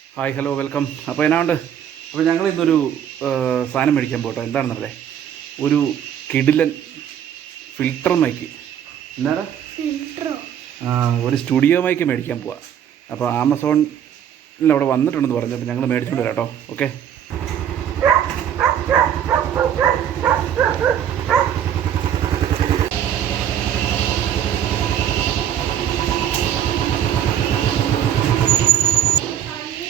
Hi hello welcome. അപ്പോൾ എന്നാണ്ട് അപ്പോൾ ഞങ്ങൾ ഇന്നൊരു സാധനം മേടിക്കാൻ പോട്ടോ. എന്താണെന്നല്ലേ ഒരു കിടിലൻ ഫിൽട്ടർ മൈക്ക്. എന്നാടാ? ആ, ഒരു സ്റ്റുഡിയോ മൈക്ക് മേടിക്കാൻ പോവാം. അപ്പോൾ ആമസോണിൽ അവിടെ വന്നിട്ടുണ്ടെന്ന് പറഞ്ഞു അപ്പോൾ ഞങ്ങൾ മേടിച്ചുകൊണ്ട് വരാം കേട്ടോ ഓക്കെ?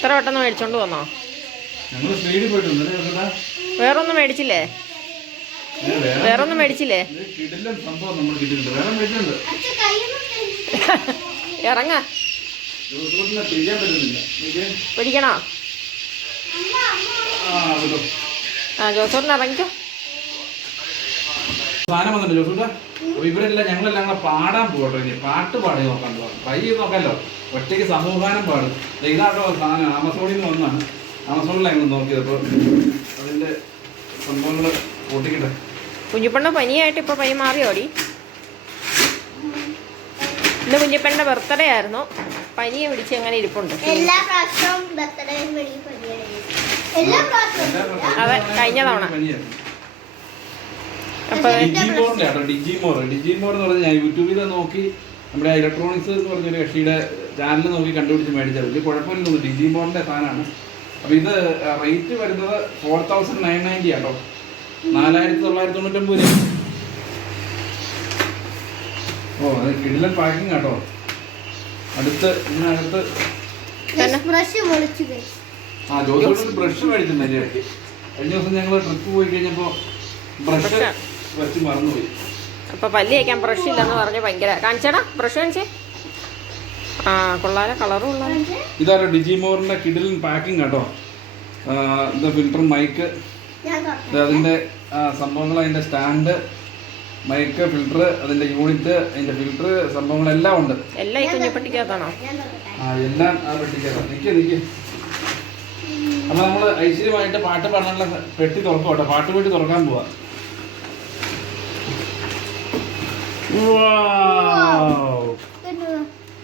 ഇത്ര പെട്ടെന്ന് മേടിച്ചോണ്ട് വന്നോ? വേറൊന്നും മേടിച്ചില്ലേ? വേറൊന്നും മേടിച്ചില്ലേ? ഇറങ്ങ. പിടിക്കണോ ആ വിട്ടോ ജോസൂറിന് ഇറങ്ങിക്കോ. സാധനം വന്നിട്ടുണ്ട്. ജോസൂട്ട. ഇവരെല്ലാം ഞങ്ങളെല്ലാം അങ്ങനെ പാടാൻ പോകട്ടോ ഇനി. പാട്ട് പാടി നോക്കാൻ പോകാം ട്രൈ ചെയ്ത് നോക്കാമല്ലോ ഒറ്റയ്ക്ക് സമൂഹാനം പാടും. ഇതാട്ടോ സാധനം. ആമസോണിൽ നിന്ന് വന്നാണ്. ആമസോണിലാണ് ഞങ്ങൾ നോക്കിയത്. അപ്പോൾ അതിന്റെ സംഭവങ്ങൾ പൊട്ടിക്കട്ടെ കുഞ്ഞിപ്പണ്ണ പനിയായിട്ട് ഇപ്പൊ പനി മാറിയോടി? ഇന്ന് കുഞ്ഞിപ്പണ്ണ ബർത്ത്ഡേ ആയിരുന്നു. പനിയെ പിടിച്ച് എങ്ങനെ ഇരിപ്പുണ്ട്? എല്ലാ പ്രാവശ്യവും ബർത്ത്ഡേ എല്ലാ പ്രാവശ്യവും. അതെ, കഴിഞ്ഞ തവണ. പനിയായിരുന്നു. അപ്പൊ ഡിജിമോറിന്റെ ആട്ടോ ഡിജിമോർ ഡിജിമോർ എന്ന് പറഞ്ഞാൽ ഞാൻ യൂട്യൂബിൽ നോക്കി നമ്മുടെ ഇലക്ട്രോണിക്സ് എന്ന് പറഞ്ഞൊരു കക്ഷിയുടെ ചാനൽ നോക്കി കണ്ടുപിടിച്ച് മേടിച്ചത്. വലിയ കുഴപ്പമില്ലെന്ന് ഡിജിമോറിന്റെ സാധനമാണ്. അപ്പൊ ഇത് റേറ്റ് വരുന്നത് ഫോർ തൗസൻഡ് നയൻ നയന്റി ആട്ടോ. നാലായിരത്തി തൊള്ളായിരത്തി തൊണ്ണൂറ്റൊമ്പത് രൂപ. ഓ അത് കിടിലൻ പാക്കിംഗ് ആട്ടോ. അടുത്ത് പോയി ആ ജോസഫ് ബ്രഷ് മേടിച്ചിട്ടുണ്ട് അതിന്റെ ഇടയ്ക്ക് കഴിഞ്ഞ ദിവസം ഞങ്ങൾ ട്രിപ്പ് പോയി കഴിഞ്ഞപ്പോൾ ബ്രഷ്. വെച്ച് മറന്നുപോയി. അപ്പൊ പല്ല് തേക്കാൻ ബ്രഷ് ഇല്ലെന്ന് പറഞ്ഞ് ഭയങ്കര കാണിച്ചേടാ ബ്രഷ് കാണിച്ചേ. ആ കൊള്ളാല കളറും ഉള്ള ഇതാണ് ഡിജിമോറിന്റെ കിഡിലിൻ പാക്കിംഗ് കേട്ടോ ഇത് ഫിൽറ്റർ മൈക്ക് അതിന്റെ സംഭവങ്ങൾ അതിന്റെ സ്റ്റാൻഡ് മൈക്ക് ഫിൽറ്റർ അതിന്റെ യൂണിറ്റ് അതിന്റെ ഫിൽറ്റർ സംഭവങ്ങളെല്ലാം ഉണ്ട്. എല്ലാം ഈ കുഞ്ഞിപ്പട്ടിക്കകത്താണോ ആ എല്ലാം ആ പെട്ടിക്കകത്ത്. നിൽക്കുക നിൽക്കുക അപ്പൊ നമ്മൾ ഐശ്വര്യമായിട്ട് പാട്ട് പാടാനുള്ള പെട്ടി തുറക്കും കേട്ടോ പാട്ട് പെട്ടി തുറക്കാൻ പോവാ.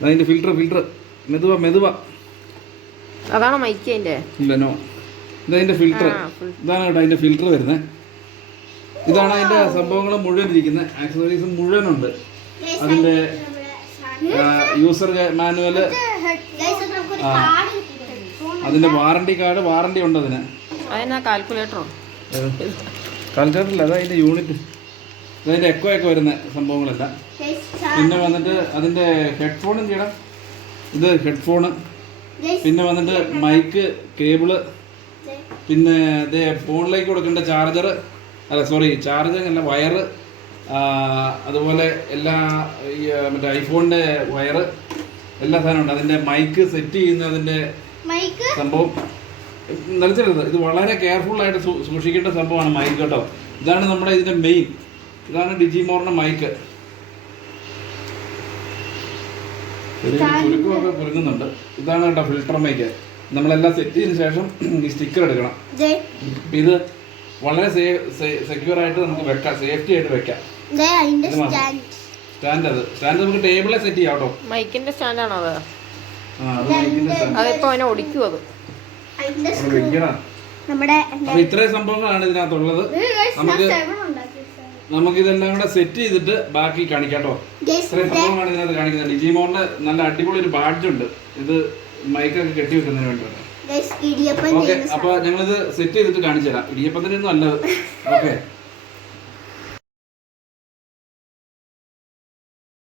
അതിന്റെ ഫിൽട്ടർ ഫിൽട്ടർ മെതുവ മെതുവ. അതാണോ മൈക്ക് അതിന്റെ ഇല്ല നോ ഇതതിന്റെ ഫിൽട്ടർ ഇതാണ് കേട്ടോ അതിന്റെ ഫിൽട്ടർ വരുന്നത് ഇതാണ് അതിന്റെ സംഭവങ്ങൾ മുഴുവൻ ഇരിക്കുന്നത് ആക്സസറീസ് മുഴുവനുണ്ട്. ഉണ്ട് അതിന്റെ യൂസർ മാനുവൽ. അതിന്റെ വാറണ്ടി കാർഡ് വാറണ്ടി ഉണ്ട് അതിന് കാൽക്കുലേറ്ററോ കാൽക്കുലേറ്ററില്ല അതാ അതിന്റെ യൂണിറ്റ് അതിന്റെ എക്കോ ഒക്കെ വരുന്ന സംഭവങ്ങളല്ല. പിന്നെ വന്നിട്ട് അതിന്റെ ഹെഡ്ഫോണും ചെയ്യണം? ഇത് ഹെഡ്ഫോണ് പിന്നെ വന്നിട്ട് മൈക്ക് കേബിൾ പിന്നെ ഇത് ഫോണിലേക്ക് കൊടുക്കേണ്ട ചാർജർ അല്ല സോറി ചാർജർ അല്ല വയറ് അതുപോലെ എല്ലാ മറ്റേ ഐഫോണിന്റെ വയറ് എല്ലാ സാധനമുണ്ട് അതിന്റെ മൈക്ക് സെറ്റ് ചെയ്യുന്നതിന്റെ സംഭവം. നിലച്ചിരുന്നത്. ഇത് വളരെ കെയർഫുൾ ആയിട്ട് സൂക്ഷിക്കേണ്ട സംഭവമാണ് മൈക്ക് കേട്ടോ. ഇതാണ് നമ്മുടെ ഇതിന്റെ മെയിൻ ഇതാണ് ഡിജി മോറിന്റെ മൈക്ക് കുരുക്കുമൊക്കെ കുരുങ്ങുന്നുണ്ട്. ഇതാണ് കേട്ടോ ഫിൽട്ടർ മൈക്ക് നമ്മളെല്ലാം സെറ്റ് ചെയ്തതിന് ശേഷം ഈ സ്റ്റിക്കർ എടുക്കണം. ഇത് വളരെ സെക്യൂർ ആയിട്ട് നമുക്ക് വെക്കാം. സേഫ്റ്റി ആയിട്ട് വെക്കാം. ദേ അതിന്റെ ഇത് സ്റ്റാൻഡ് അത്. സ്റ്റാൻഡ് നമുക്ക് ടേബിളെ സെറ്റ് ചെയ്യാം കേട്ടോ. മൈക്കിന്റെ സ്റ്റാൻഡാണോ അത്? ആ അത് മൈക്കിന്റെ അതിപ്പോ അവനെ ഒടിക്കും അത്. അതിന്റെ അവിടെ നമ്മുടെ ഇത്രയും സംഭവങ്ങളാണ് ഇതിനകത്തുള്ളത്. നമുക്ക്. നമുക്ക് ഇതെല്ലാം കൂടെ സെറ്റ് ചെയ്തിട്ട് ബാക്കി കാണിക്കാട്ടോ ഇത്രയും സംഭവങ്ങളാണ് ഇതിനകത്ത് കാണിക്കുന്നത് ഡിജിമോണിന് നല്ല അടിപൊളി ഒരു ബാഡ്ജ് ഉണ്ട്. ഇത് മൈക്കൊക്കെ കെട്ടി വെക്കുന്നതിന് വേണ്ടിയാണ് ഓക്കെ അപ്പൊ ഞങ്ങളിത് സെറ്റ് ചെയ്തിട്ട് കാണിച്ചു തരാം ഇടിയപ്പത്തിനൊന്നും അല്ല ഓക്കെ